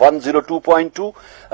102.2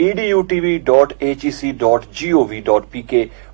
edutv.hec.gov.pk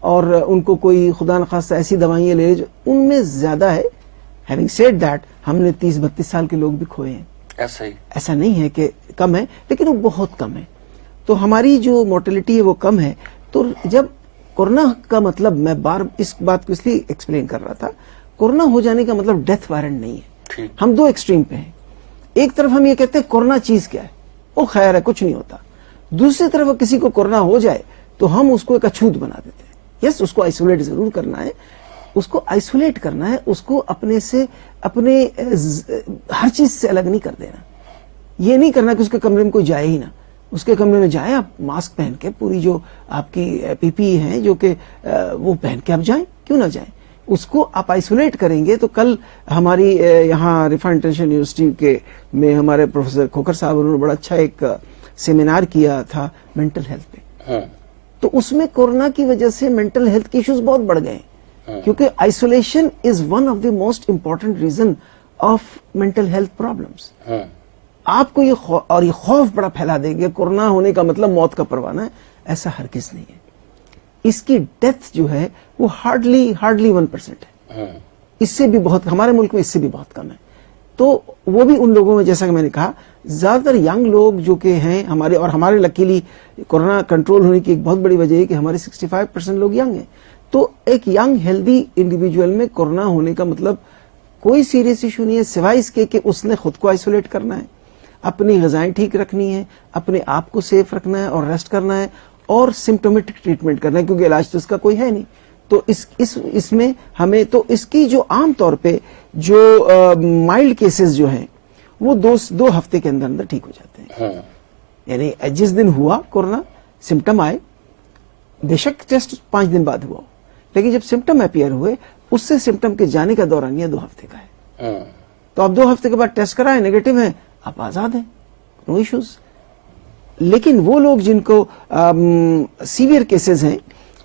اور ان کو کوئی خدا نخواستہ ایسی دوائیاں لے جو ان میں زیادہ ہے. ہیونگ سیڈ دیٹ ہم نے 30-32 سال کے لوگ بھی کھوئے ہیں. ایسا ہی ایسا نہیں ہے کہ کم ہے, لیکن وہ بہت کم ہے. تو ہماری جو مورٹیلٹی ہے وہ کم ہے. تو جب کورونا کا مطلب, میں بار اس بات کو اس لیے ایکسپلین کر رہا تھا, کورونا ہو جانے کا مطلب ڈیتھ وارنٹ نہیں ہے. ہم دو ایکسٹریم پہ ہیں. ایک طرف ہم یہ کہتے ہیں کورونا چیز کیا ہے, وہ خیر ہے, کچھ نہیں ہوتا. دوسری طرف کسی کو کورونا ہو جائے تو ہم اس کو ایک اچھوت بنا دیتے ہیں. یس, اس کو آئسولیٹ ضرور کرنا ہے, اس کو آئسولیٹ کرنا ہے, اس کو اپنے سے, اپنے ہر چیز سے الگ نہیں کر دینا. یہ نہیں کرنا کہ اس کے کمرے میں کوئی جائے ہی نہ. اس کے کمرے میں جائیں, آپ ماسک پہن کے, پوری جو آپ کی پی پی ہیں جو کہ وہ پہن کے آپ جائیں, کیوں نہ جائیں. اس کو آپ آئسولیٹ کریں گے تو کل ہماری یہاں رفا انٹرنیشنل یونیورسٹی کے میں ہمارے پروفیسر کھوکر صاحب, انہوں نے بڑا اچھا ایک سیمینار کیا تھا مینٹل ہیلتھ پہ. تو اس میں کورونا کی وجہ سے مینٹل ہیلتھ کے ایشوز بہت بڑھ گئے, کیونکہ isolation is one of the most important reason of mental health problems. آپ کو یہ خوف بڑا پھیلا دیں گے کورونا ہونے کا مطلب موت کا پروانہ ہے, ایسا ہرگز نہیں ہے. اس کی ڈیتھ جو ہے وہ ہارڈلی 1% ہے. اس سے بھی بہت, ہمارے ملک میں اس سے بھی بہت کم ہے. تو وہ بھی ان لوگوں میں, جیسا کہ میں نے کہا, زیادہ تر ینگ لوگ جو کہ ہیں ہمارے, اور ہمارے لکیلی کورونا کنٹرول ہونے کی ایک بہت بڑی وجہ ہے کہ ہمارے 65% لوگ ینگ ہیں. تو ایک ینگ ہیلدی انڈیویجول میں کورونا ہونے کا مطلب کوئی سیریس ایشو نہیں ہے, سوائے اس کے کہ اس نے خود کو آئسولیٹ کرنا ہے, اپنی غذائیں ٹھیک رکھنی ہے, اپنے آپ کو سیف رکھنا ہے اور ریسٹ کرنا ہے, اور سمپٹومیٹک ٹریٹمنٹ کرنا ہے, کیونکہ علاج تو اس کا کوئی ہے نہیں. تو اس میں ہمیں, تو اس کی جو عام طور پہ جو مائلڈ کیسز جو ہیں وہ 2 ہفتے کے اندر ٹھیک ہو جاتے ہیں. یعنی جس دن ہوا کورونا, سمٹم آئے, بے شک ٹیسٹ 5 دن بعد ہوا, لیکن جب سمٹم اپیئر ہوئے, اس سے سمٹم کے جانے کا دورانیہ 2 ہفتے کا ہے. تو آپ 2 ہفتے کے بعد ٹیسٹ کرائیں, نیگیٹو ہیں, آپ آزاد ہیں, نو ایشوز. لیکن وہ لوگ جن کو سیویئر کیسز ہیں,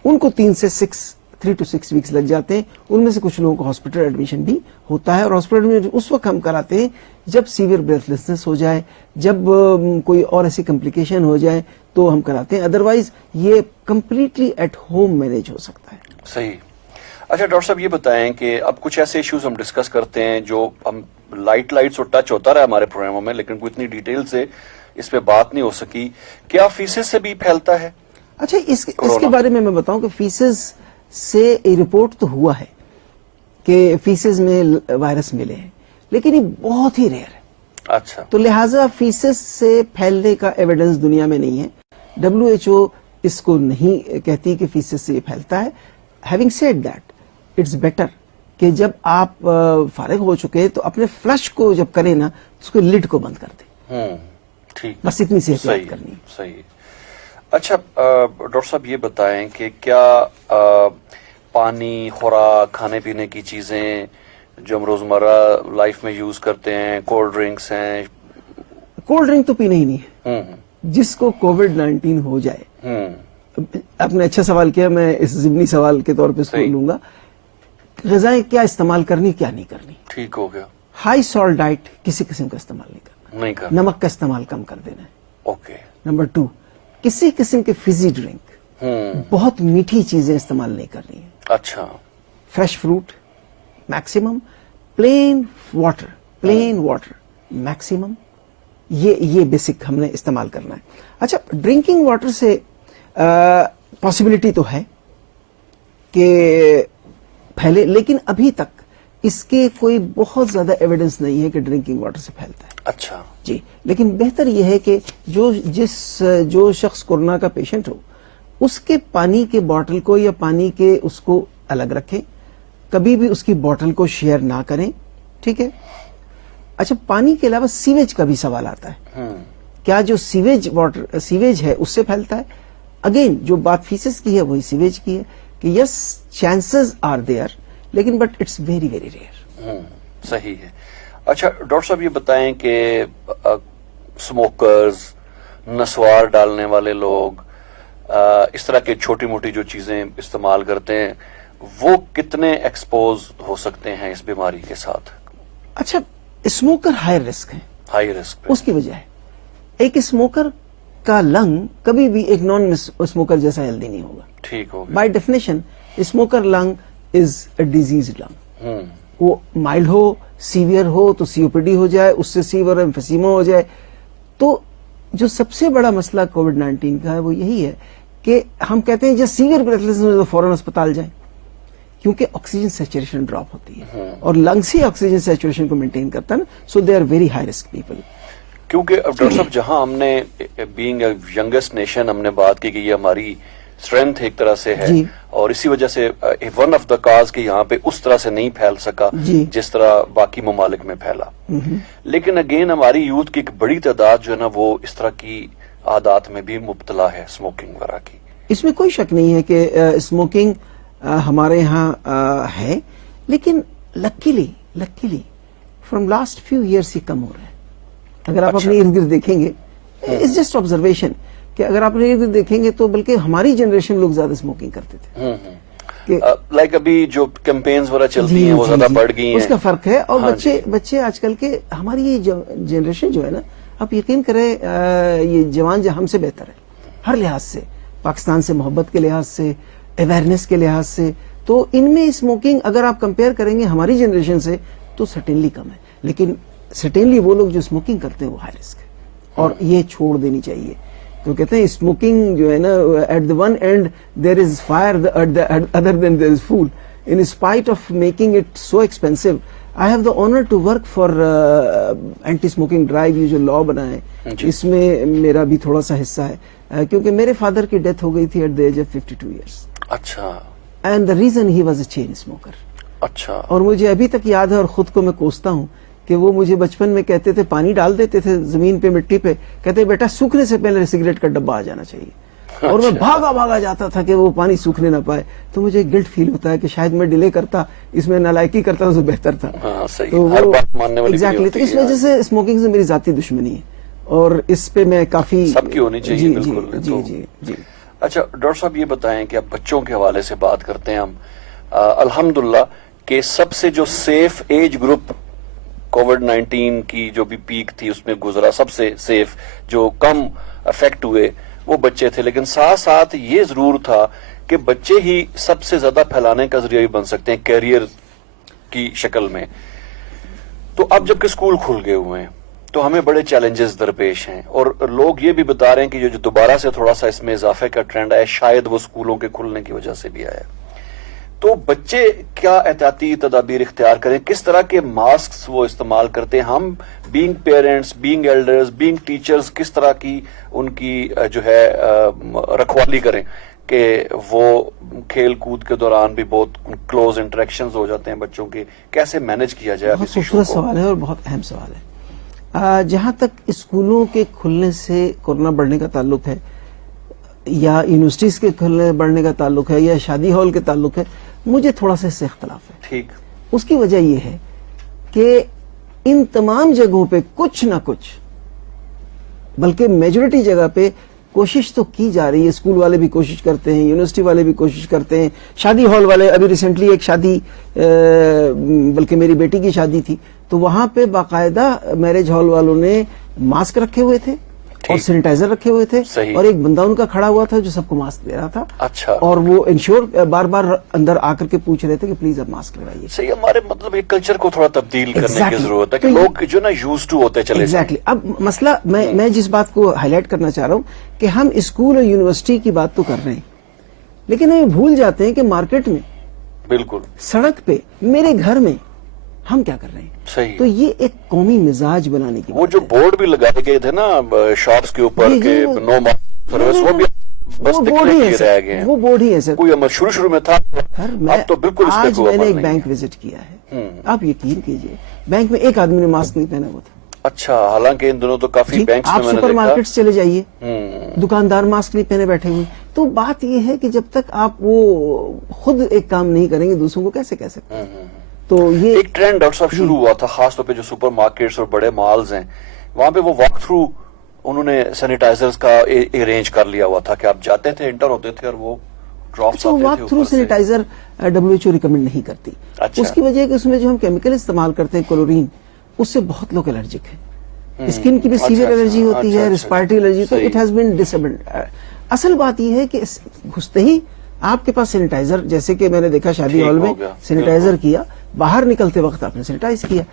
ان کو 3 to 6 ویکس لگ جاتے ہیں. ان میں سے کچھ لوگوں کو ہاسپٹل ایڈمیشن بھی ہوتا ہے, اور ہاسپٹل میں اس وقت ہم کراتے ہیں جب سیویئر بریتھ لیسنس ہو جائے, جب کوئی اور ایسی کمپلیکیشن ہو جائے تو ہم کراتے ہیں. ادروائز یہ کمپلیٹلی ایٹ ہوم مینیج ہو سکتا ہے. صحیح. اچھا ڈاکٹر صاحب, یہ بتائیں کہ اب کچھ ایسے ایشوز ہم ڈسکس کرتے ہیں جو ہم لائٹس اور ٹچ ہوتا رہا ہمارے پروگراموں میں, لیکن کوئی اتنی ڈیٹیل سے اس پہ بات نہیں ہو سکی. کیا فیسز سے بھی پھیلتا ہے؟ اچھا, اس کے بارے میں بتاؤں کہ فیسز سے رپورٹ تو ہوا ہے کہ فیسز میں وائرس ملے ہیں, لیکن یہ بہت ہی ریئر ہے. اچھا. تو لہٰذا فیسز سے پھیلنے کا ایویڈنس دنیا میں نہیں ہے. WHO اس کو نہیں کہتی کہ فیسز سے یہ پھیلتا ہے. Having said that, it's better کہ جب آپ فارغ ہو چکے تو اپنے فلش کو جب کریں نا, اس کو لڈ کو بند کر دیں. ٹھیک, بس اتنی سی احتیاط کرنی. صحیح. اچھا ڈاکٹر صاحب, یہ بتائیں کہ کیا پانی, خوراک, کھانے پینے کی چیزیں جو ہم روزمرہ لائف میں یوز کرتے ہیں, کولڈ ڈرنکس ہیں, کولڈ ڈرنک تو پینا ہی نہیں ہے. جس کو کووڈ-19 ہو جائے, آپ نے اچھا سوال کیا, میں اس ضمنی سوال کے طور پہ اس کو لوں گا. غذائیں کیا استعمال کرنی, کیا نہیں کرنی. ٹھیک ہو گیا. ہائی سالٹ ڈائٹ کسی قسم کا استعمال نہیں کرنا. نہیں. نمک کا استعمال کم کر دینا ہے. اوکے. نمبر 2, کسی قسم کے فزی ڈرنک, بہت میٹھی چیزیں استعمال نہیں کرنی ہے. اچھا. Fresh fruit maximum, plain water maximum, یہ بیسک ہم نے استعمال کرنا ہے. اچھا, ڈرنکنگ واٹر سے پاسبلٹی تو ہے کہ پھیلے, لیکن ابھی تک اس کے کوئی بہت زیادہ ایویڈنس نہیں ہے کہ ڈرنکنگ واٹر سے پھیلتا ہے. اچھا جی, لیکن بہتر یہ ہے کہ جو شخص کورونا کا پیشنٹ ہو, اس کے پانی کے باٹل کو یا پانی کے اس کو الگ رکھیں, کبھی بھی اس کی باٹل کو شیئر نہ کریں. ٹھیک ہے. اچھا, پانی کے علاوہ سیویج کا بھی سوال آتا ہے. کیا جو سیویج ہے اس سے پھیلتا ہے؟ اگین جو بات فیسز کی ہے وہی سیویج کی ہے کہ یس, چانسز آر دیئر, لیکن but it's very very rare. صحیح ہے. اچھا ڈاکٹر صاحب, یہ بتائیں کہ اسموکرز, نسوار ڈالنے والے لوگ, اس طرح کے چھوٹی موٹی جو چیزیں استعمال کرتے ہیں, وہ کتنے ایکسپوز ہو سکتے ہیں اس بیماری کے ساتھ؟ اچھا, اسموکر ہائی رسک ہیں. ہائی رسک اس کی وجہ ہے, ایک اسموکر کا لنگ کبھی بھی ایک نان اسموکر جیسا ہیلدی نہیں ہوگا. ٹھیک ہو گیا. By definition smoker lung is a disease lung. وہ مائلڈ ہو, سیویئر ہو تو سی او پی ڈی ہو جائے, اس سے سیویئر ایمفیسیما ہو جائے. تو جو سب سے بڑا مسئلہ کووڈ-19 کا ہے وہ یہی ہے کہ ہم کہتے ہیں جب سیویئر بریتھلیسنس ہو تو فوراً اسپتال جائیں, کیونکہ آکسیجن سیچوریشن ڈراپ ہوتی ہے اور لنگس ہی آکسیجن سیچوریشن کو مینٹین کرتا ہے نا. So they are very high risk people. کیونکہ ڈاکٹر صاحب جہاں ہم نے بینگ اے ینگسٹ نیشن ہم نے بات کی کہ یہ ہماری اسٹرینتھ ایک طرح سے ہے جی. اور اسی وجہ سے ون آف دا کاز کہ یہاں پہ اس طرح سے نہیں پھیل سکا جی. جس طرح باقی ممالک میں پھیلا. لیکن اگین ہماری یوتھ کی ایک بڑی تعداد جو ہے نا وہ اس طرح کی عادات میں بھی مبتلا ہے, اسموکنگ وغیرہ کی. اس میں کوئی شک نہیں ہے کہ اسموکنگ ہمارے یہاں ہے, لیکن luckily from last few years یہ کم ہو رہا ہے. اگر آپ اپنے ارد گرد دیکھیں گے, اٹس جسٹ آبزرویشن کہ اگر آپ اپنے ارد گرد دیکھیں گے تو بلکہ ہماری جنریشن لوگ زیادہ اسموکنگ کرتے تھے. لائک ابھی جو کیمپینز وغیرہ چلتی ہیں وہ زیادہ بڑھ گئی ہیں, اس کا فرق ہے. اور بچے آج کل کے ہماری یہ جنریشن جو ہے نا, آپ یقین کریں یہ جوان جو ہم سے بہتر ہے ہر لحاظ سے, پاکستان سے محبت کے لحاظ سے, اویئرنیس کے لحاظ سے. تو ان میں اسموکنگ اگر آپ کمپیئر کریں گے ہماری جنریشن سے تو سرٹینلی کم ہے, لیکن سرٹینلی وہ لوگ جو اسموکنگ کرتے ہیں وہ ہائی رسک ہے اور یہ چھوڑ دینی چاہیے. تو کہتے ہیں اسموکنگ جو ہے نا at the one end there is fire other then there is fool. In spite of making it so expensive, I have the honour to work for anti smoking drive. یہ جو لا بنا ہے اس میں میرا بھی تھوڑا سا حصہ ہے, کیونکہ میرے فادر کی ڈیتھ ہو گئی تھی at the age of 52 years. اچھا. And the reason he was a chain smoker. اچھا. اور مجھے ابھی تک یاد ہے اور خود کو میں کوستا ہوں کہ وہ مجھے بچپن میں کہتے تھے, پانی ڈال دیتے تھے زمین پہ مٹی پہ, کہتے بیٹا سوکھنے سے پہلے سگریٹ کا ڈبہ آ جانا چاہیے. اور میں بھاگا جاتا تھا کہ وہ پانی سوکھنے نہ پائے. تو مجھے گلٹ فیل ہوتا ہے کہ شاید میں ڈیلے کرتا, اس میں نالائکی کرتا تو بہتر تھا. تو وہ ایگزیکٹلی, تو اس وجہ سے اسموکنگ سے میری ذاتی دشمنی ہے اور اس پہ میں کافی سب کی ہونی چاہیے. بالکل. جی. اچھا ڈاکٹر صاحب یہ بتائیں کہ اب بچوں کے حوالے سے بات کرتے ہیں ہم. الحمدللہ کہ سب سے جو سیف ایج گروپ کووڈ-19 کی جو بھی پیک تھی اس میں گزرا, سب سے سیف جو کم افیکٹ ہوئے وہ بچے تھے. لیکن ساتھ ساتھ یہ ضرور تھا کہ بچے ہی سب سے زیادہ پھیلانے کا ذریعہ بھی بن سکتے ہیں کیریئر کی شکل میں. تو اب جب کہ اسکول کھل گئے ہوئے ہیں تو ہمیں بڑے چیلنجز درپیش ہیں, اور لوگ یہ بھی بتا رہے ہیں کہ جو دوبارہ سے تھوڑا سا اس میں اضافے کا ٹرینڈ آیا شاید وہ اسکولوں کے کھلنے کی وجہ سے بھی آیا. تو بچے کیا احتیاطی تدابیر اختیار کریں, کس طرح کے ماسکس وہ استعمال کرتے ہیں, ہم being parents, being elders, being teachers کس طرح کی ان کی جو ہے رکھوالی کریں کہ وہ کھیل کود کے دوران بھی بہت کلوز انٹریکشنز ہو جاتے ہیں بچوں کے, کیسے مینج کیا جائے؟ بہت خوبصورت سوال ہے اور بہت اہم سوال ہے. جہاں تک اسکولوں کے کھلنے سے کورونا بڑھنے کا تعلق ہے یا یونیورسٹیز کے کھلنے بڑھنے کا تعلق ہے یا شادی ہال کے تعلق ہے, مجھے تھوڑا سا اس سے اختلاف ہے. ٹھیک. اس کی وجہ یہ ہے کہ ان تمام جگہوں پہ کچھ نہ کچھ, بلکہ میجورٹی جگہ پہ کوشش تو کی جا رہی ہے. اسکول والے بھی کوشش کرتے ہیں, یونیورسٹی والے بھی کوشش کرتے ہیں, شادی ہال والے. ابھی ریسنٹلی ایک شادی, بلکہ میری بیٹی کی شادی تھی, تو وہاں پہ باقاعدہ میرج ہال والوں نے ماسک رکھے ہوئے تھے اور سینیٹائزر رکھے ہوئے تھے, اور ایک بندہ ان کا کھڑا ہوا تھا جو سب کو ماسک دے رہا تھا. اچھا. اور وہ انشور بار بار اندر آ کر کے پوچھ رہے تھے کہ پلیز اب ماسک لگائیے. صحیح. ہمارے مطلب ایک کلچر کو تھوڑا تبدیل کرنے کی ضرورت ہے کہ لوگ جو نا یوز ٹو ہوتے چلے. ایگزیکٹلی. اب مسئلہ میں جس بات کو ہائی لائٹ کرنا چاہ رہا ہوں کہ ہم اسکول اور یونیورسٹی کی بات تو کر رہے ہیں, لیکن ہم بھول جاتے ہیں کہ مارکیٹ میں, بالکل سڑک پہ, میرے گھر میں ہم کیا کر رہے ہیں. صحیح. تو یہ ایک قومی مزاج بنانے کی وہ جو بورڈ بھی لگائے گئے تھے نا شاپس کے اوپر کہ نو ماسک سروس, وہ بھی بس دکھنے کے رہ گئے ہیں. وہ بورڈ ہی ہے سر. کوئی شروع میں تھا, اب تو بالکل اس پہ میں نے ایک بینک وزٹ کیا ہے, آپ یقین کیجئے بینک میں ایک آدمی نے ماسک نہیں پہنا ہوا تھا. اچھا. حالانکہ ان دنوں تو کافی بینکس میں آپ میں نے سپر مارکیٹس چلے جائیے, دیکھا دکاندار ماسک نہیں پہنے بیٹھے ہوئے. تو بات یہ ہے کہ جب تک آپ وہ خود ایک کام نہیں کریں گے دوسروں کو کیسے کہہ سکتے ہیں. تو یہ ایک ٹرینڈ ڈاکٹر صاحب شروع ہوا تھا, خاص طور پہ جو سپر مارکیٹس اور بڑے مالز ہیں وہاں پہ وہ واک تھرو انہوں نے سینیٹائزرز کا ارینج کر لیا ہوا تھا کہ آپ جاتے تھے, انٹر ہوتے تھے اور وہ ڈراپس آتے تھے. Walk through sanitizer WHO recommend نہیں کرتی. اس کی وجہ ہے کہ اس میں جو ہم کیمیکل استعمال کرتے ہیں کلورین, اس سے بہت لوگ الرجک ہیں. اسکن کی بھی سیویئر الرجی ہوتی ہے, ریسپائرٹری الرجی, تو اٹ ہیز بین ڈسیبلڈ. اصل بات یہ ہے کہ گھستے ہی آپ کے پاس سینیٹائزر, جیسے کہ میں نے دیکھا شادی ہال میں سینیٹائزر کیا, باہر نکلتے وقت آپ نے سینیٹائز کیا,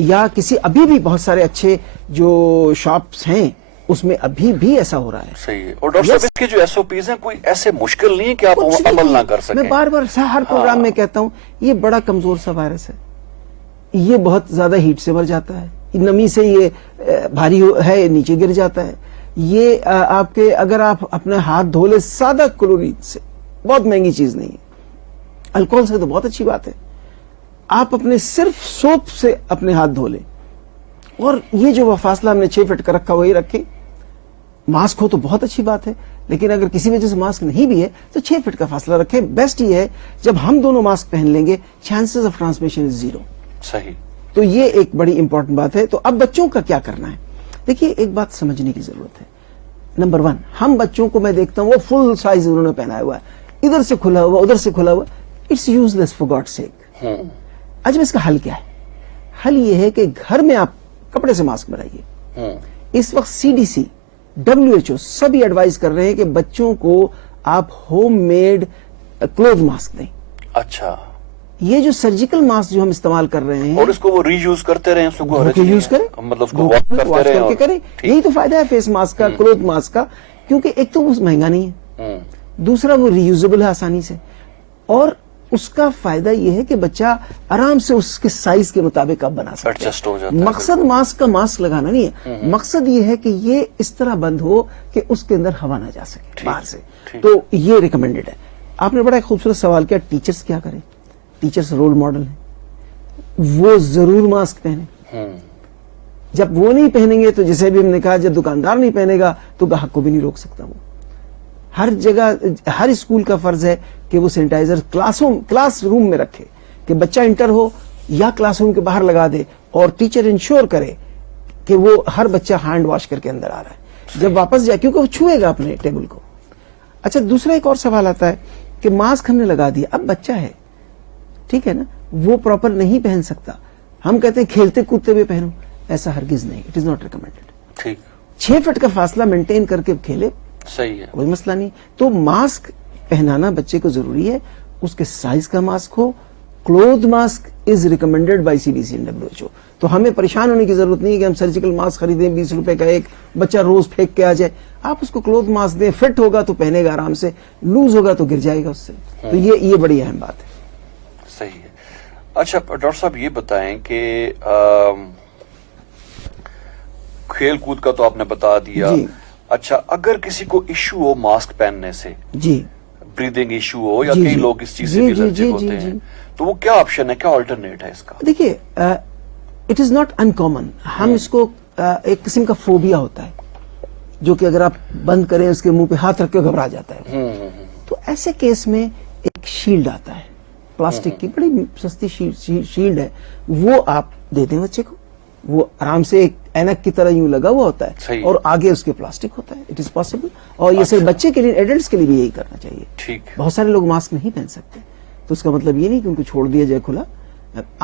یا کسی ابھی بھی بہت سارے اچھے جو شاپس ہیں اس میں ابھی بھی ایسا ہو رہا ہے. صحیح ہے. اور ڈاکٹر صاحب اس کے جو ایس او پیز ہیں کوئی ایسے مشکل نہیں ہے کہ آپ عمل نہ کر سکیں. میں بار بار ہر پروگرام میں کہتا ہوں یہ بڑا کمزور سا وائرس ہے, یہ بہت زیادہ ہیٹ سے مر جاتا ہے, نمی سے یہ بھاری ہے نیچے گر جاتا ہے, یہ آپ کے اگر آپ اپنے ہاتھ دھو لے سادہ کلورین سے, بہت مہنگی چیز نہیں ہے, الکوہل سے تو بہت اچھی بات ہے, آپ اپنے صرف سوپ سے اپنے ہاتھ دھو لیں, اور یہ جو فاصلہ ہم نے 6 فٹ کا رکھا وہی رکھیں. ماسک ہو تو بہت اچھی بات ہے, لیکن اگر کسی وجہ سے ماسک نہیں بھی ہے تو 6 فٹ کا فاصلہ رکھیں. بیسٹ یہ ہے جب ہم دونوں ماسک پہن لیں گے چانسز آف ٹرانسمیشن از 0. صحیح. تو یہ ایک بڑی امپورٹنٹ بات ہے. تو اب بچوں کا کیا کرنا ہے؟ دیکھیے ایک بات سمجھنے کی ضرورت ہے. نمبر 1, ہم بچوں کو میں دیکھتا ہوں وہ فل سائز انہوں نے پہنا ہوا ہے, ادھر سے کھلا ہوا ادھر سے کھلا ہوا, it's useless for God sake. اچھا اس کا حل کیا ہے؟ حل یہ ہے کہ گھر میں آپ کپڑے سے ماسک بنائیے. اس وقت CDC WHO سبھی ایڈوائز کر رہے ہیں کہ بچوں کو آپ ہوم میڈ کلوتھ ماسک دیں. اچھا, یہ جو سرجیکل ماسک جو ہم استعمال کر رہے ہیں, اور اس کو وہ ری یوز کرتے رہیں, اس کو یوز کریں, مطلب اس کو واش کرتے رہیں, کریں. یہی تو فائدہ ہے فیس ماسک کا, کلوتھ ماسک کا, کیونکہ ایک تو وہ مہنگا نہیں ہے, دوسرا وہ ری یوزیبل ہے آسانی سے, اور اس کا فائدہ یہ ہے کہ بچہ آرام سے اس کے سائز کے مطابق آپ بنا سکتے ہیں. مقصد ماسک کا ماسک لگانا نہیں ہے, مقصد یہ ہے کہ یہ اس طرح بند ہو کہ اس کے اندر ہوا نہ جا سکے باہر سے. تو یہ ریکمینڈڈ ہے. آپ نے بڑا ایک خوبصورت سوال کیا, ٹیچرز کیا کریں؟ ٹیچرز رول ماڈل ہیں, وہ ضرور ماسک پہنے. جب وہ نہیں پہنیں گے تو جیسے بھی ہم نے کہا, جب دکاندار نہیں پہنے گا تو گاہک کو بھی نہیں روک سکتا. وہ ہر جگہ ہر اسکول کا فرض ہے کہ وہ سینیٹائزر کلاس روم میں رکھے, کہ بچہ انٹر ہو یا کلاس روم کے باہر لگا دے, اور ٹیچر انشور کرے کہ وہ ہر بچہ ہینڈ واش کر کے اندر آ رہا ہے جب واپس جائے, کیونکہ وہ چھوئے گا اپنے ٹیبل کو. اچھا دوسرا ایک اور سوال آتا ہے کہ ماسک ہم نے لگا دیا, اب بچہ ہے ٹھیک ہے نا, وہ پراپر نہیں پہن سکتا, ہم کہتے ہیں کھیلتے کودتے ہوئے پہنو, ایسا ہرگز نہیں, it is not recommended. 6 foot کا فاصلہ مینٹین کر کے کھیلے, صحیح ہے, کوئی مسئلہ نہیں. تو ماسک پہنانا بچے کو ضروری ہے, اس کے سائز کا ماسک ہو. Cloth mask is recommended by CDC and WHO. تو ہمیں پریشان ہونے کی ضرورت نہیں ہے کہ ہم سرجیکل ماسک خریدیں 20 روپے کا ایک, بچہ روز پھینک کے آ جائے. آپ اس کو کلوتھ ماسک دیں, فٹ ہوگا تو پہنے گا آرام سے, لوز ہوگا تو گر جائے گا اس سے. تو یہ بڑی اہم بات ہے. صحیح ہے. اچھا ڈاکٹر صاحب یہ بتائیں کہ کھیل کود کا تو آپ نے بتا دیا. اچھا اگر کسی کو ایشو ہو ماسک پہننے سے, جی بریدنگ ایشو ہو, یا کئی لوگ اس چیز سے بھی الرجک ہوتے ہیں, تو وہ کیا آپشن ہے, کیا آلٹرنیٹ ہے اس کا؟ دیکھیے it is not in common. ہم اس کو ایک قسم کا فوبیا ہوتا ہے جو کہ اگر آپ بند کریں اس کے منہ پہ ہاتھ رکھ کے گھبرا جاتا ہے. تو ایسے کیس میں ایک شیلڈ آتا ہے پلاسٹک کی, بڑی سستی شیلڈ ہے, وہ آپ دے دیں بچے کو. وہ آرام سے ایک اینک کی طرح یوں لگا ہوا ہوتا ہے, اور آگے اس کے پلاسٹک ہوتا ہے. It is possible. اور یہ صرف بچے کے لیے, ایڈلٹس کے لیے بھی یہی کرنا چاہیے. بہت سارے لوگ ماسک نہیں پہن سکتے, تو اس کا مطلب یہ نہیں کہ ان کو چھوڑ دیا جائے کھلا.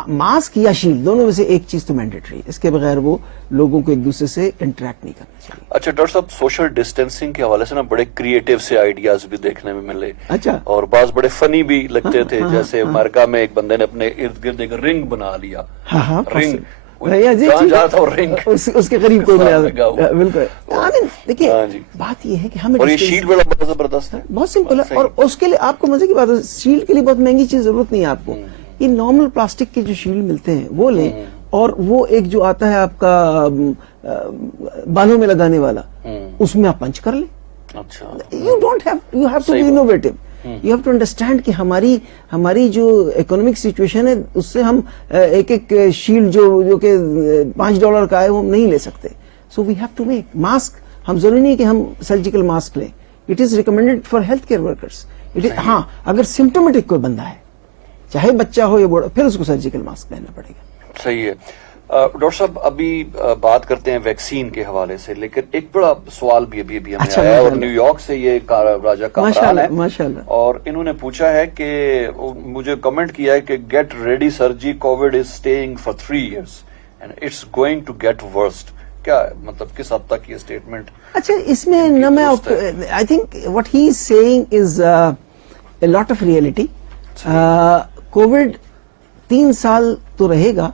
ماسک یا شیلڈ دونوں میں سے ایک چیز تو مینڈیٹری ہے, اس کے بغیر وہ لوگوں کو ایک دوسرے سے انٹریکٹ نہیں کرنا چاہیے. اچھا ڈاکٹر صاحب سوشل ڈسٹینسنگ کے حوالے سے نا بڑے کریٹو سے آئیڈیاز بھی دیکھنے میں ملے. اچھا, اور بعض بڑے فنی بھی لگتے تھے, جیسے امریکہ میں ایک بندے نے اپنے ارد گرد ایک رنگ بنا لیا. رنگ اس کے قریب کوئی بالکل. دیکھیے بات یہ ہے کہ ہمیں, اور یہ شیلڈ بڑا زبردست ہے, بہت سمپل ہے, اور اس کے لیے آپ کو مزے کی بات ہے, شیلڈ کے لیے بہت مہنگی چیز ضرورت نہیں ہے آپ کو. یہ نارمل پلاسٹک کے جو شیلڈ ملتے ہیں وہ لیں, اور وہ ایک جو آتا ہے آپ کا بالوں میں لگانے والا, اس میں آپ پنچ کر لیں. You have to be innovative. You have to understand کہ ہماری جو اکنامک سچویشن ہے اس سے ہم ایک شیلڈ جو کہ $5 کا ہے وہ ہم نہیں لے سکتے. So we have to make mask. ہم ضروری نہیں کہ ہم سرجیکل ماسک لیں, it is recommended for health care workers. ہاں اگر سمپٹومیٹک کوئی بندہ ہے, چاہے بچہ ہو یا بوڑھا, پھر اس کو سرجیکل ماسک پہننا پڑے گا. صحیح ہے. ڈاکٹر صاحب ابھی بات کرتے ہیں ویکسین کے حوالے سے, لیکن ایک بڑا سوال بھی ابھی ہمیں آیا ہے, اور نیو یارک سے یہ راجہ کامران ہے, اور انہوں نے پوچھا ہے کہ مجھے کمنٹ کیا ہے کہ get ready sir ji, COVID is staying for 3 years and it's going to get worst. کیا ہے مطلب کس حد تک یہ اسٹیٹمنٹ؟ اچھا اس میں نہ میں I think what he is saying is a lot of reality. COVID 3 سال تو رہے گا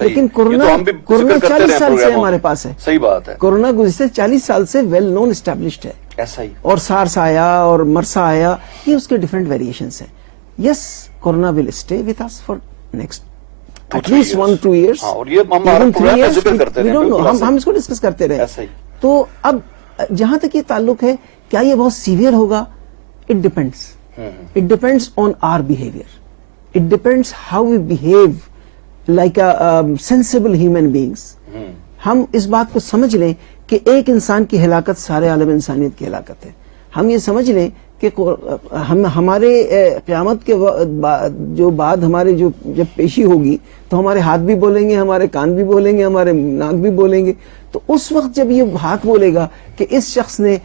لیکن کورونا 40 سال سے ہمارے پاس ہے. صحیح بات ہے. کورونا گزشتہ 40 سال سے ویل نون اسٹیبلشڈ ہے. ایسا ہی. اور سارس آیا اور مرسا آیا, یہ اس کے ڈفرینٹ ویریشنس ہیں. Yes corona will stay with us for next at least 1-2 years. اور یہ ہم ذکر کرتے ہیں, ہم اس کو ڈسکس کرتے رہے. تو اب جہاں تک یہ تعلق ہے کیا یہ بہت سیویئر ہوگا, it depends. It depends on our behaviour. It depends how we behave like sensible human beings. ہم اس بات کو سمجھ لیں کہ ایک انسان کی ہلاکت سارے عالم انسانیت کی ہلاکت ہے. ہم یہ سمجھ لیں کہ ہمارے قیامت کے جو بعد ہمارے جب پیشی ہوگی تو ہمارے ہاتھ بھی بولیں گے, ہمارے کان بھی بولیں گے, ہمارے ناک بھی بولیں گے. تو اس وقت جب یہ ہاتھ بولے گا کہ اس شخص نے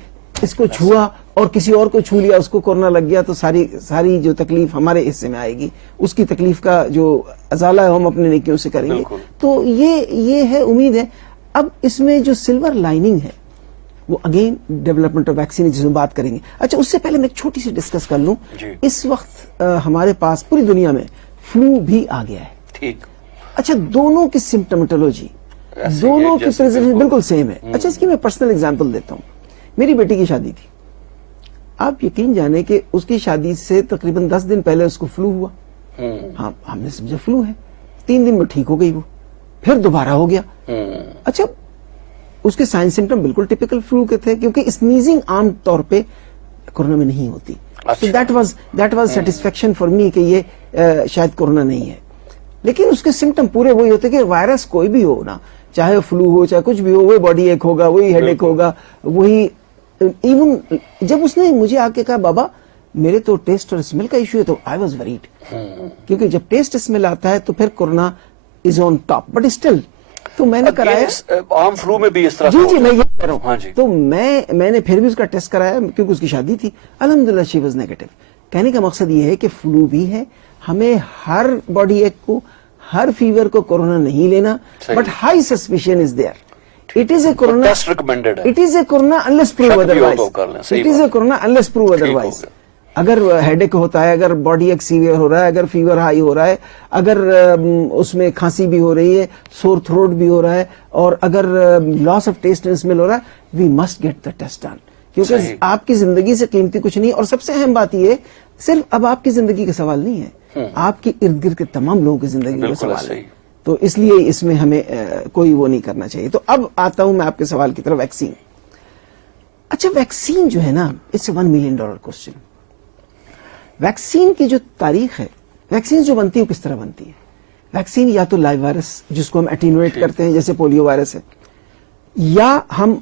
اس کو چھوا اور کسی اور کو چھو لیا, اس کو کورونا لگ گیا, تو ساری جو تکلیف ہمارے حصے میں آئے گی. اس کی تکلیف کا جو ازالہ ہے ہم اپنے نیکیوں سے کریں گے. تو یہ ہے امید ہے. اب اس میں جو سلور لائننگ ہے وہ اگین ڈیولپمنٹ آف ویکسین جس میں بات کریں گے. اچھا اس سے پہلے میں ایک چھوٹی سی ڈسکس کر لوں. اس وقت ہمارے پاس پوری دنیا میں فلو بھی آ گیا ہے. ٹھیک. اچھا دونوں کی سمپٹومیٹولوجی دونوں کی پریزنٹیشن بالکل سیم ہے. اچھا اس کی میں پرسنل ایگزامپل دیتا ہوں. میری بیٹی کی شادی تھی. آپ یقین جانے کہ اس کی شادی سے تقریباً 10 دن پہلے اس کو فلو ہوا. ہاں ہم نے سمجھا فلو ہے. 3 دن میں ٹھیک ہو گئی, وہ پھر دوبارہ ہو گیا. اچھا اس کے سائن سمٹم بالکل ٹپیکل فلو کے تھے, کیونکہ اسنیزنگ عام طور پہ کورونا میں نہیں ہوتی. That was satisfaction for me کہ یہ شاید کورونا نہیں ہے. لیکن اس کے سمٹم پورے وہی ہوتے کہ وائرس کوئی بھی ہو نا, چاہے فلو ہو چاہے کچھ بھی ہو, وہی باڈی ایک ہوگا, وہی ہیڈ ایک ہوگا, وہی. ایون جب اس نے مجھے آ کے کہا بابا میرے تو ٹیسٹ اور اسمیل کا ایشو ہے, تو آئی واز وریڈ, کیونکہ جب ٹیسٹ اسمیل آتا ہے تو پھر corona is on top. But still تو میں نے کرایا عام فلو میں بھی اس طرح. جی میں یہ کہہ رہا ہوں. تو میں نے پھر بھی اس کا ٹیسٹ کرایا کیونکہ اس کی شادی تھی. الحمدللہ شی واز نیگیٹو. کہنے کا مقصد یہ ہے کہ فلو بھی ہے, ہمیں ہر باڈی ایک کو, ہر فیور کو کورونا نہیں لینا, but high suspicion is there. It is a corona. Test recommended ہے. It is a corona unless proved otherwise. It is a corona unless proved otherwise. اگر ہیڈ ایک ہوتا ہے, اگر باڈی ایک سیویئر ہو رہا ہے, اگر فیور ہائی ہو رہا ہے, اگر اس میں کھانسی بھی ہو رہی ہے, سور تھروٹ بھی ہو رہا ہے, اور اگر loss of taste and smell ہو رہا ہے, we must get the test done. کیونکہ آپ کی زندگی سے قیمتی کچھ نہیں. اور سب سے اہم بات یہ صرف اب آپ کی زندگی کا سوال نہیں ہے, آپ کے ارد گرد کے تمام لوگوں کی زندگی کا سوال ہے. تو اس لیے اس میں ہمیں کوئی وہ نہیں کرنا چاہیے. تو اب آتا ہوں میں آپ کے سوال کی طرف, ویکسین. اچھا ویکسین جو ہے نا, اٹس $1 million کوسچن. ویکسین کی جو تاریخ ہے, ویکسین جو بنتی ہے وہ کس طرح بنتی ہے؟ ویکسین یا تو لائیو وائرس جس کو ہم ایٹینویٹ کرتے ہیں جیسے پولیو وائرس ہے, یا ہم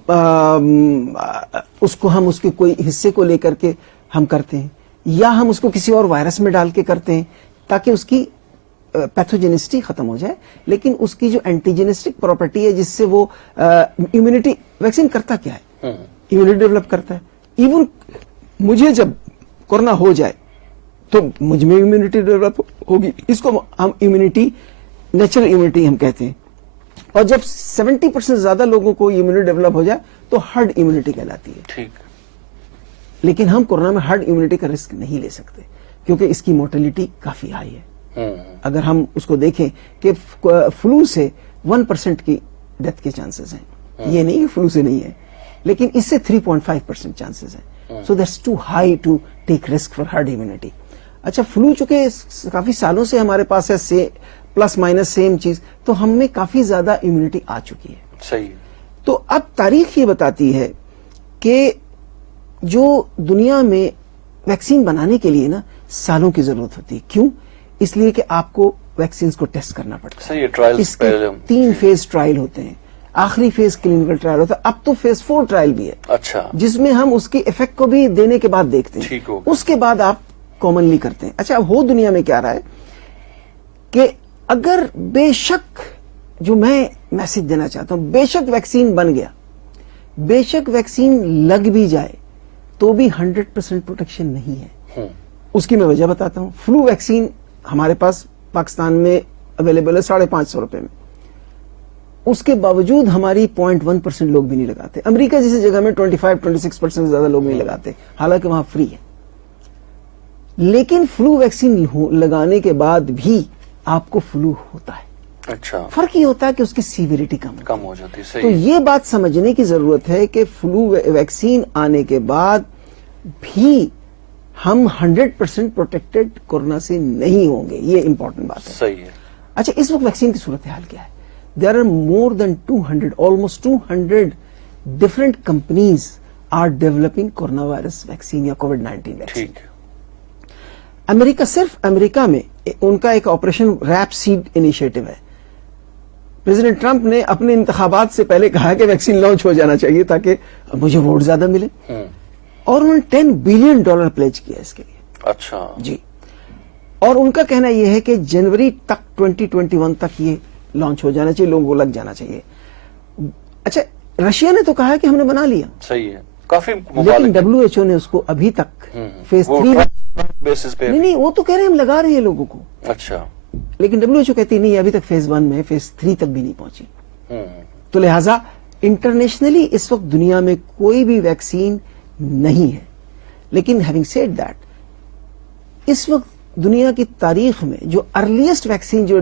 اس کے کوئی حصے کو لے کر کے ہم کرتے ہیں, یا ہم اس کو کسی اور وائرس میں ڈال کے کرتے ہیں تاکہ اس کی پیتھوجینسٹی ختم ہو جائے, لیکن اس کی جو اینٹیجینسٹک پراپرٹی ہے جس سے وہ امیونٹی. ویکسین کرتا کیا ہے؟ امیونٹی ڈیولپ کرتا ہے. ایون مجھے جب کورونا ہو جائے تو مجھ میں امیونٹی ڈیولپ ہوگی, اس کو ہم امیونٹی, نیچرل امیونٹی ہم کہتے ہیں. اور جب 70% زیادہ لوگوں کو امیونٹی ڈیولپ ہو جائے تو ہرڈ امیونٹی کہلاتی ہے. ٹھیک. لیکن ہم کورونا میں ہرڈ امیونٹی کا رسک نہیں لے سکتے کیونکہ اس کی مورٹیلٹی کافی ہائی ہے. اگر ہم اس کو دیکھیں کہ فلو سے 1% کی ڈیتھ کے چانسز ہیں, یہ نہیں کہ فلو سے نہیں ہے, لیکن اس سے 3.5% چانسز ہیں. So that's too high to take risk for herd immunity. اچھا فلو چونکہ کافی سالوں سے ہمارے پاس ہے, پلس مائنس سیم چیز, تو ہم میں کافی زیادہ امیونٹی آ چکی ہے. صحیح. تو اب تاریخ یہ بتاتی ہے کہ جو دنیا میں ویکسین بنانے کے لیے نا سالوں کی ضرورت ہوتی ہے. کیوں؟ اس لیے کہ آپ کو ویکسینز کو ٹیسٹ کرنا پڑتا ہے. اس کے 3 فیز ٹرائل ہوتے ہیں. آخری فیز کلینکل ٹرائل ہوتا ہے, اب تو فیز 4 ٹرائل بھی ہے. اچھا. جس میں ہم اس کی افیکٹ کو بھی دینے کے بعد دیکھتے ہیں, اس کے بعد آپ کامنلی کرتے ہیں. اچھا اب ہو دنیا میں کیا رہا ہے کہ اگر بے شک, جو میں میسج دینا چاہتا ہوں, بے شک ویکسین بن گیا, بے شک ویکسین لگ بھی جائے تو بھی 100% پروٹیکشن نہیں ہے. اس کی میں وجہ بتاتا ہوں. فلو ویکسین ہمارے پاس پاکستان میں اویلیبل ہے 550 روپے میں. اس کے باوجود ہماری 0.1% لوگ بھی نہیں لگاتے. امریکہ جیسی جگہ میں 25-26% سے زیادہ لوگ نہیں لگاتے, حالانکہ وہاں فری ہے. لیکن فلو ویکسین لگانے کے بعد بھی آپ کو فلو ہوتا ہے. اچھا, فرق یہ ہوتا ہے کہ اس کی سیویریٹی کم ہو جاتی. تو صحیح. یہ بات سمجھنے کی ضرورت ہے کہ فلو ویکسین آنے کے بعد بھی ہم 100% پروٹیکٹڈ کورونا سے نہیں ہوں گے, یہ امپورٹنٹ بات ہے. صحیح ہے. اچھا, اس وقت ویکسین کی صورتحال کیا ہے؟ There are more than 200, almost 200 different companies are developing corona virus vaccine یا کووڈ-19 ویکسین. ٹھیک. امریکہ, صرف امریکہ میں ان کا ایک آپریشن ریپ سیڈ انیشیٹو ہے. پریزیڈنٹ ٹرمپ نے اپنے انتخابات سے پہلے کہا کہ ویکسین لانچ ہو جانا چاہیے تاکہ مجھے ووٹ زیادہ ملے, اور انہوں نے $10 بلین پلیج کیا اس کے لیے. اچھا جی, اور ان کا کہنا یہ ہے کہ جنوری تک 2021 تک یہ لانچ ہو جانا چاہیے, لوگوں کو لگ جانا چاہیے. اچھا, رشیا نے تو کہا کہ ہم نے بنا لیا, صحیح ہے, کافی لیکن WHO نے اس کو ابھی تک فیز 3 بیسس پہ. نہیں, وہ تو کہہ رہے ہیں ہم لگا رہے ہیں لوگوں کو, اچھا, لیکن WHO کہتی نہیں ابھی تک فیز 1 میں, فیز 3 تک بھی نہیں پہنچی. تو لہذا انٹرنیشنلی اس وقت دنیا میں کوئی بھی ویکسین نہیں ہے. لیکن ہیونگ سیڈ دیٹ, اس وقت دنیا کی تاریخ میں جو ارلیسٹ ویکسین جو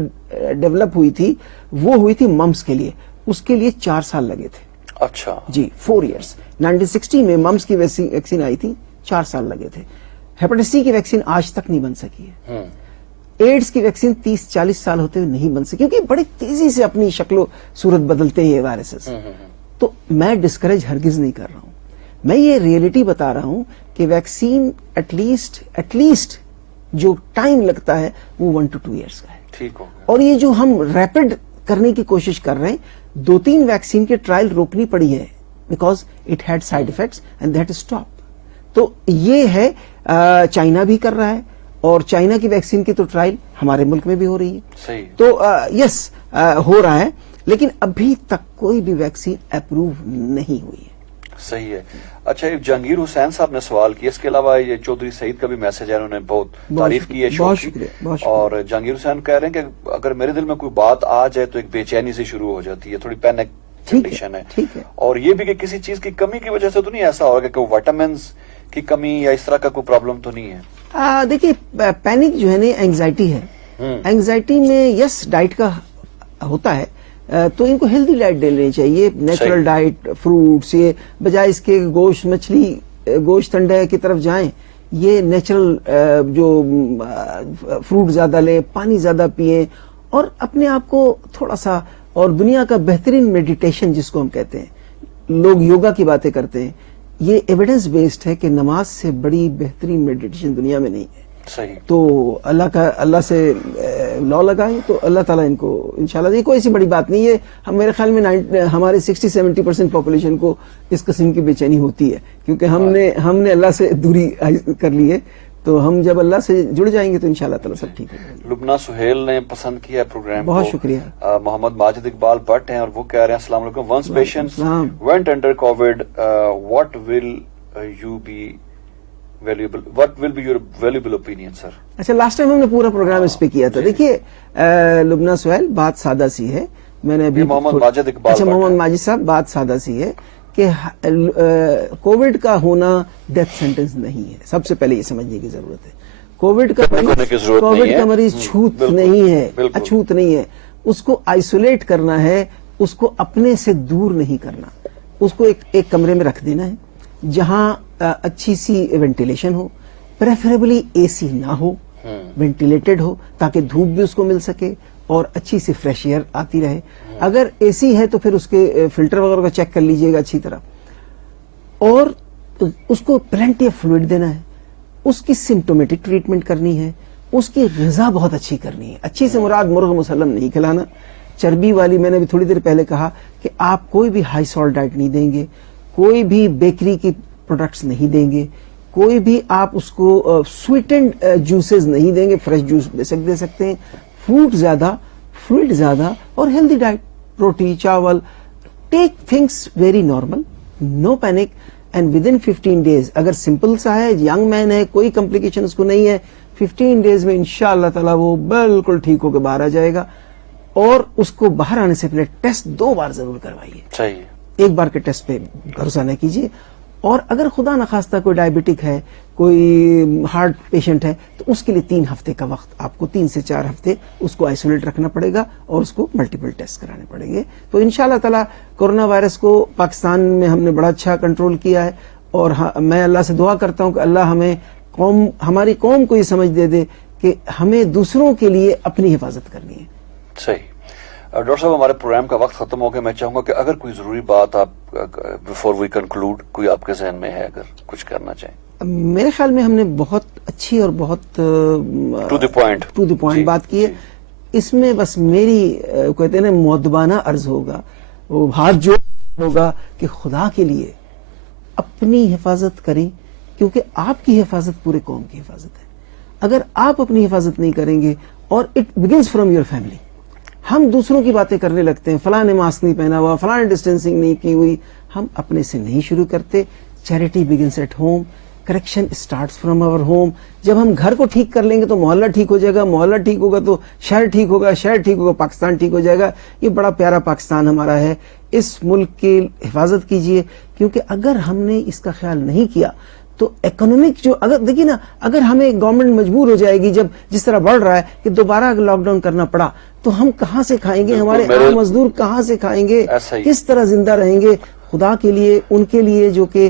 ڈیولپ ہوئی تھی وہ ہوئی تھی ممپس کے لیے, اس کے لیے 4 سال لگے تھے. اچھا جی, 4 ایئرس. 1960 میں ممپس کی ویکسین آئی تھی, 4 سال لگے تھے. ہیپاٹائٹس سی کی ویکسین آج تک نہیں بن سکی ہے. ایڈز کی ویکسین 30-40 سال ہوتے ہوئے نہیں بن سکی, کیونکہ بڑی تیزی سے اپنی شکل و صورت بدلتے ہیں یہ وائرسز. تو میں ڈسکریج ہرگز نہیں کر رہا ہوں, میں یہ ریئلٹی بتا رہا ہوں کہ ویکسین ایٹ لیسٹ جو ٹائم لگتا ہے وہ 1 to 2 ایئرس کا ہے. ٹھیک ہو. اور یہ جو ہم ریپڈ کرنے کی کوشش کر رہے ہیں, 2-3 ویکسین کے ٹرائل روکنی پڑی ہے because it had side effects and that stop. تو یہ ہے, چائنا بھی کر رہا ہے, اور چائنا کی ویکسین کی تو ٹرائل ہمارے ملک میں بھی ہو رہی ہے. صحیح. تو یس ہو رہا ہے, لیکن ابھی تک کوئی بھی ویکسین اپروو نہیں ہوئی ہے. صحیح ہے. اچھا, جہانگیر حسین صاحب نے سوال کیا, اس کے علاوہ یہ چودھری سعید کا بھی میسج ہے, انہوں نے بہت تعریف کی ہے شو کی. اور جہانگیر حسین کہہ رہے ہیں کہ اگر میرے دل میں کوئی بات آ جائے تو ایک بے چینی سے شروع ہو جاتی ہے, تھوڑی پینک کنڈیشن ہے. اور یہ بھی کہ کسی چیز کی کمی کی وجہ سے تو نہیں ایسا ہوگا کہ وائٹامنز کی کمی یا اس طرح کا کوئی پرابلم تو نہیں ہے؟ دیکھیے, پینک جو ہے نا اینگزائٹی ہے. اینگزائٹی میں یس ڈائٹ کا ہوتا ہے, تو ان کو ہیلدی ڈائٹ لینی چاہیے, نیچرل ڈائٹ, فروٹس, یہ بجائے اس کے گوشت, مچھلی, گوشت انڈے کی طرف جائیں, یہ نیچرل جو فروٹ زیادہ لیں, پانی زیادہ پئیں, اور اپنے آپ کو تھوڑا سا, اور دنیا کا بہترین میڈیٹیشن جس کو ہم کہتے ہیں, لوگ یوگا کی باتیں کرتے ہیں, یہ ایویڈنس بیسڈ ہے کہ نماز سے بڑی بہترین میڈیٹیشن دنیا میں نہیں ہے. صحیح. تو اللہ سے لا لگائیں تو اللہ تعالیٰ ان کو انشاءاللہ, یہ کوئی ایسی بڑی بات نہیں ہے. ہم میرے خیال میں ہمارے 60-70% پاپولیشن کو اس قسم کی بے چینی ہوتی ہے, کیونکہ ہم نے اللہ سے دوری کر لی ہے. تو ہم جب اللہ سے جڑ جائیں گے تو انشاءاللہ تعالیٰ سب ٹھیک ہے. لبنہ سہیل نے پسند کیا ہے پروگرام, بہت شکریہ. محمد ماجد اقبال بٹ ہیں, اور وہ کہہ رہے ہیں السلام علیکم, once patients went under COVID, what will be your valuable opinion, sir? اچھا, لاسٹ ٹائم ہم نے پورا پروگرام اس پہ کیا تھا. دیکھیے لبنہ سہیل, بات سادہ سی ہے. میں نے ابھی محمد ماجد اقبال, اچھا محمد ماجد صاحب, بات سادہ سی ہے کہ کووڈ کا ہونا ڈیتھ سینٹنس نہیں ہے. سب سے پہلے یہ سمجھنے کی ضرورت ہے. کووڈ کا مریض چھوت نہیں ہے, اچھوت نہیں ہے. اس کو آئسولیٹ کرنا ہے, اس کو اپنے سے دور نہیں کرنا. اس کو ایک کمرے میں رکھ دینا ہے جہاں اچھی سی وینٹیلیشن ہو, پریفریبلی اے سی نہ ہو, وینٹیلیٹڈ ہو, تاکہ دھوپ بھی اس کو مل سکے اور اچھی سی فریش ایئر آتی رہے. اگر اے سی ہے تو پھر اس کے فلٹر وغیرہ کا چیک کر لیجئے گا اچھی طرح, اور اس کو پلینٹی آف فلوئڈ دینا ہے. اس کی سمپٹومیٹک ٹریٹمنٹ کرنی ہے. اس کی غذا بہت اچھی کرنی ہے. اچھی سے مراد مرغ مسلم نہیں کھلانا, چربی والی. میں نے بھی تھوڑی دیر پہلے کہا کہ آپ کوئی بھی ہائی سالٹ ڈائٹ نہیں دیں گے, کوئی بھی بیکری کی پروڈکٹس نہیں دیں گے, کوئی بھی آپ اس کو سویٹنڈ جوسز نہیں دیں گے. فریش جوس دے سکتے ہیں. فروٹ زیادہ, فلوئڈ زیادہ, اور ہیلدی ڈائٹ, روٹی, چاول. Take things very normal, no panic, and within 15 days, اگر سمپل سا ہے, ینگ مین ہے, کوئی کمپلیکیشن اس کو نہیں ہے, 15 days میں انشاءاللہ تعالیٰ وہ بالکل ٹھیک ہو کے باہر آ جائے گا. اور اس کو باہر آنے سے پہلے ٹیسٹ 2 بار ضرور کروائیے. صحیح ہے. ایک بار کے ٹیسٹ پہ بھروسہ نہ کیجیے. اور اگر خدا نخواستہ کوئی ڈائبٹک ہے, کوئی ہارٹ پیشنٹ ہے, تو اس کے لیے 3 ہفتے کا وقت, آپ کو 3 سے 4 ہفتے اس کو آئسولیٹ رکھنا پڑے گا اور اس کو ملٹیپل ٹیسٹ کرانے پڑیں گے. تو انشاءاللہ تعالی کورونا وائرس کو پاکستان میں ہم نے بڑا اچھا کنٹرول کیا ہے, اور میں اللہ سے دعا کرتا ہوں کہ اللہ ہماری قوم کو یہ سمجھ دے کہ ہمیں دوسروں کے لیے اپنی حفاظت کرنی ہے. صحیح. ڈاکٹر صاحب, ہمارے پروگرام کا وقت ختم ہو گیا. میں چاہوں گا کہ اگر کوئی ضروری بات آپ بفور وی کنکلوڈ کوئی آپ کے ذہن میں ہے, اگر کچھ کرنا چاہیں. میرے خیال میں ہم نے بہت اچھی اور بہت ٹو دی پوائنٹ بات کی ہے. اس میں بس میری کہتے ہیں مؤدبانہ عرض ہوگا, وہ ہاتھ جو ہوگا کہ خدا کے لیے اپنی حفاظت کریں, کیونکہ آپ کی حفاظت پورے قوم کی حفاظت ہے. اگر آپ اپنی حفاظت نہیں کریں گے, اور it begins from your family. ہم دوسروں کی باتیں کرنے لگتے ہیں, فلاں نے ماسک نہیں پہنا ہوا, فلاں نے ڈسٹینسنگ نہیں کی ہوئی. ہم اپنے سے نہیں شروع کرتے. Charity begins at home, correction starts from our home. جب ہم گھر کو ٹھیک کر لیں گے تو محلہ ٹھیک ہو جائے گا, محلہ ٹھیک ہوگا تو شہر ٹھیک ہوگا, شہر ٹھیک ہوگا پاکستان ٹھیک ہو جائے گا. یہ بڑا پیارا پاکستان ہمارا ہے. اس ملک کی حفاظت کیجئے, کیونکہ اگر ہم نے اس کا خیال نہیں کیا تو اکنامک جو, اگر دیکھیے نا, اگر ہمیں گورنمنٹ مجبور ہو جائے گی جب جس طرح بڑھ رہا ہے کہ دوبارہ اگر لاک ڈاؤن کرنا پڑا, تو ہم کہاں سے کھائیں گے, ہمارے عام مزدور کہاں سے کھائیں گے, کس طرح زندہ رہیں گے. خدا کے لیے ان کے لیے جو کہ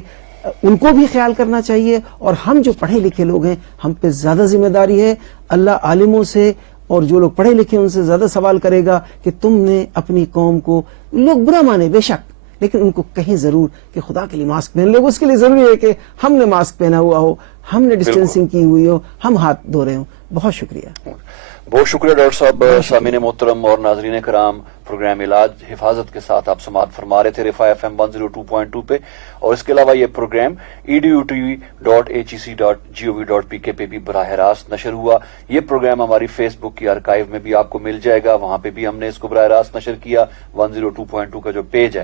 ان کو بھی خیال کرنا چاہیے, اور ہم جو پڑھے لکھے لوگ ہیں ہم پہ زیادہ ذمہ داری ہے. اللہ عالموں سے اور جو لوگ پڑھے لکھے ان سے زیادہ سوال کرے گا کہ تم نے اپنی قوم کو, لوگ برا مانے بے شک, لیکن ان کو کہیں ضرور کہ خدا کے لیے ماسک پہن لو. اس کے لیے ضروری ہے کہ ہم نے ماسک پہنا ہوا ہو, ہم نے ڈسٹینسنگ کی ہوئی ہو, ہم ہاتھ دھو رہے ہوں. بہت شکریہ. بہت شکریہ ڈاکٹر صاحب. سامعین محترم اور ناظرین کرام, پروگرام علاج حفاظت کے ساتھ آپ سماعت فرما رہے تھے رفا FM 102.2 پہ, اور اس کے علاوہ یہ پروگرام edutv.hec.gov.pk پہ بھی براہ راست نشر ہوا. یہ پروگرام ہماری فیس بک کی آرکائیو میں بھی آپ کو مل جائے گا, وہاں پہ بھی ہم نے اس کو براہ راست نشر کیا, 102.2 کا جو پیج ہے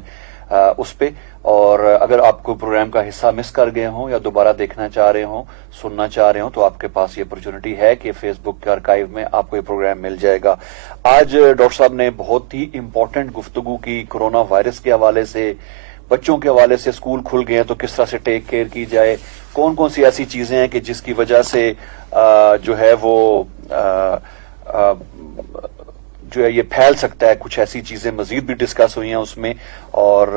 اس پہ. اور اگر آپ کو پروگرام کا حصہ مس کر گئے ہوں یا دوبارہ دیکھنا چاہ رہے ہوں, سننا چاہ رہے ہوں, تو آپ کے پاس یہ اپرچونٹی ہے کہ فیس بک کے آرکائیو میں آپ کو یہ پروگرام مل جائے گا. آج ڈاکٹر صاحب نے بہت ہی امپورٹنٹ گفتگو کی کورونا وائرس کے حوالے سے, بچوں کے حوالے سے. اسکول کھل گئے ہیں تو کس طرح سے ٹیک کیئر کی جائے, کون کون سی ایسی چیزیں ہیں کہ جس کی وجہ سے جو ہے وہ جو ہے یہ پھیل سکتا ہے. کچھ ایسی چیزیں مزید بھی ڈسکس ہوئی ہیں اس میں. اور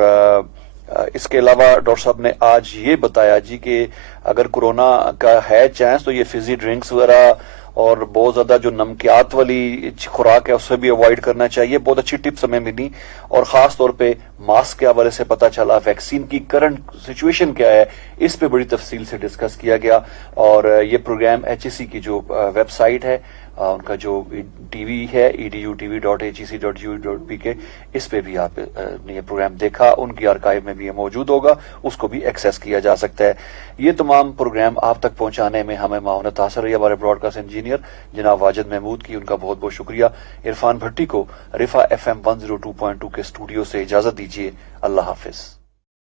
اس کے علاوہ ڈاکٹر صاحب نے آج یہ بتایا جی کہ اگر کورونا کا ہے چانس تو یہ فزی ڈرنکس وغیرہ اور بہت زیادہ جو نمکیات والی خوراک ہے اس سے بھی اوائڈ کرنا چاہیے. بہت اچھی ٹپس ہمیں ملی, اور خاص طور پہ ماسک کے حوالے سے پتہ چلا, ویکسین کی کرنٹ سچویشن کیا ہے اس پہ بڑی تفصیل سے ڈسکس کیا گیا. اور یہ پروگرام HSC کی جو ویب سائٹ ہے, ان کا جو ٹی وی ہے edutv.hec.gov.pk, اس پہ بھی آپ نے یہ پروگرام دیکھا, ان کی آرکائیو میں بھی یہ موجود ہوگا, اس کو بھی ایکسیس کیا جا سکتا ہے. یہ تمام پروگرام آپ تک پہنچانے میں ہمیں معاونت حاصل رہی. ہمارے براڈ کاسٹ انجینئر جناب واجد محمود کی, ان کا بہت بہت شکریہ. عرفان بھٹی کو رفا FM 102.2 کے اسٹوڈیو سے اجازت دیجیے. اللہ حافظ.